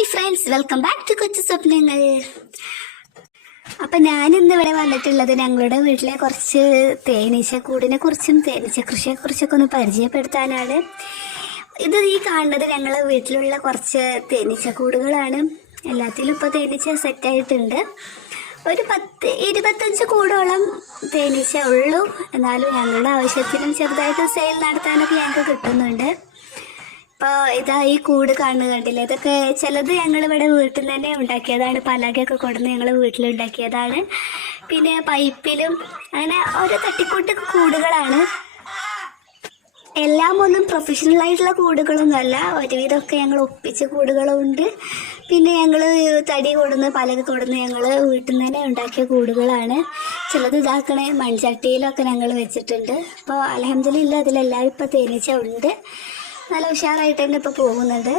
Hi friends, welcome back to Kochu Swapnangal. അപ്പം ഞാനിന്ന് ഇവിടെ വന്നിട്ടുള്ളത് ഞങ്ങളുടെ വീട്ടിലെ കുറച്ച് തേനീച്ചക്കൂടിനെ കുറിച്ചും തേനീച്ച കൃഷിയെക്കുറിച്ചൊക്കെ ഒന്ന് പരിചയപ്പെടുത്താനാണ്. ഇത് ഈ കാണുന്നത് ഞങ്ങളുടെ വീട്ടിലുള്ള കുറച്ച് തേനീച്ചക്കൂടുകളാണ്. എല്ലാത്തിലും ഇപ്പോൾ തേനീച്ച സെറ്റായിട്ടുണ്ട്. ഒരു 10-25 കൂടോളം തേനീച്ച ഉള്ളൂ. എന്നാലും ഞങ്ങളുടെ ആവശ്യത്തിനും ചെറുതായിട്ട് സെയിൽ നടത്താനൊക്കെ ഞങ്ങൾക്ക് കിട്ടുന്നുണ്ട്. ഇപ്പോൾ ഇതാ ഈ കൂട് കണ്ടില്ലേ, ഇതൊക്കെ ചിലത് ഞങ്ങളിവിടെ വീട്ടിൽ നിന്ന് തന്നെ ഉണ്ടാക്കിയതാണ്. പലകയൊക്കെ കൊടുന്ന് ഞങ്ങൾ വീട്ടിലുണ്ടാക്കിയതാണ്. പിന്നെ പൈപ്പിലും അങ്ങനെ ഓരോ തട്ടിക്കൂട്ട് കൂടുകളാണ്. എല്ലാം ഒന്നും പ്രൊഫഷണൽ ആയിട്ടുള്ള കൂടുകളൊന്നുമല്ല, ഒരുവിധമൊക്കെ ഞങ്ങൾ ഒപ്പിച്ച കൂടുകളുണ്ട്. പിന്നെ ഞങ്ങൾ തടി കൊടുന്ന് പലക കൊടുന്ന് ഞങ്ങൾ വീട്ടിൽ നിന്ന് തന്നെ ഉണ്ടാക്കിയ കൂടുകളാണ്. ചിലത് ഇതാക്കണേ മൺചട്ടിയിലൊക്കെ ഞങ്ങൾ വെച്ചിട്ടുണ്ട്. അപ്പോൾ അൽഹംദുലില്ലാ അതിലെല്ലാവരും ഇപ്പോൾ തേനീച്ച ഉണ്ട്. നല്ല ഉഷാറായിട്ട് തന്നെ ഇപ്പോൾ പോകുന്നുണ്ട്.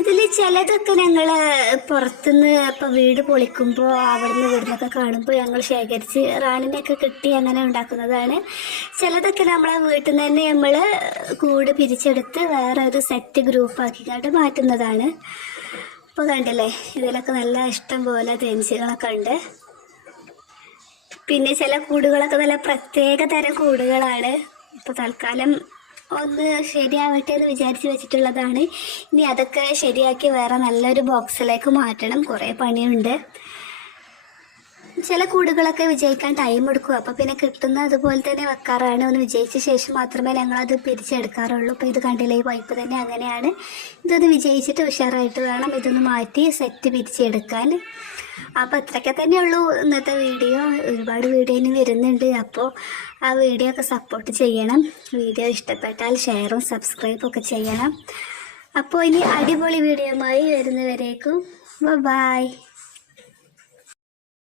ഇതിൽ ചിലതൊക്കെ ഞങ്ങൾ പുറത്തുനിന്ന് ഇപ്പോൾ വീട് പൊളിക്കുമ്പോൾ അവിടുന്ന് ഇവിടുന്നൊക്കെ കാണുമ്പോൾ ഞങ്ങൾ ശേഖരിച്ച് റാണിനെയൊക്കെ കിട്ടി അങ്ങനെ ഉണ്ടാക്കുന്നതാണ്. ചിലതൊക്കെ നമ്മളെ വീട്ടിൽ നിന്ന് തന്നെ നമ്മൾ കൂട് പിരിച്ചെടുത്ത് വേറെ ഒരു സെറ്റ് ഗ്രൂപ്പാക്കിക്കാണ്ട് മാറ്റുന്നതാണ്. ഇപ്പോൾ കണ്ടില്ലേ, ഇതിലൊക്കെ നല്ല ഇഷ്ടം പോലെ തേനീച്ചകളൊക്കെ ഉണ്ട്. പിന്നെ ചില കൂടുകളൊക്കെ നല്ല പ്രത്യേക തരം കൂടുകളാണ്. ഇപ്പോൾ തൽക്കാലം ഒന്ന് ശരിയാവട്ടെ എന്ന് വിചാരിച്ച് വെച്ചിട്ടുള്ളതാണ്. ഇനി അതൊക്കെ ശരിയാക്കി വേറെ നല്ലൊരു ബോക്സിലേക്ക് മാറ്റണം. കുറേ പണിയുണ്ട്. ചില കൂടുകളൊക്കെ വിജയിക്കാൻ ടൈം എടുക്കും. അപ്പോൾ പിന്നെ കിട്ടുന്ന അതുപോലെ തന്നെ വെക്കാറാണ്. ഒന്ന് വിജയിച്ച ശേഷം മാത്രമേ ഞങ്ങളത് പിരിച്ചെടുക്കാറുള്ളൂ. അപ്പോൾ ഇത് കണ്ടില്ലേ, ഈ പൈപ്പ് തന്നെ അങ്ങനെയാണ്. ഇതൊന്ന് വിജയിച്ചിട്ട് ഉഷാറായിട്ട് വേണം ഇതൊന്ന് മാറ്റി സെറ്റ് പിരിച്ചെടുക്കാൻ. അപ്പോൾ ഇത്രയൊക്കെ തന്നെയുള്ളൂ ഇന്നത്തെ വീഡിയോ. ഒരുപാട് വീഡിയോ ഇനി വരുന്നുണ്ട്. അപ്പോൾ ആ വീഡിയോ ഒക്കെ സപ്പോർട്ട് ചെയ്യണം. വീഡിയോ ഇഷ്ടപ്പെട്ടാൽ ഷെയറും സബ്സ്ക്രൈബും ഒക്കെ ചെയ്യണം. അപ്പോൾ ഇനി അടിപൊളി വീഡിയോയുമായി വരുന്നവരേക്കും ബൈ.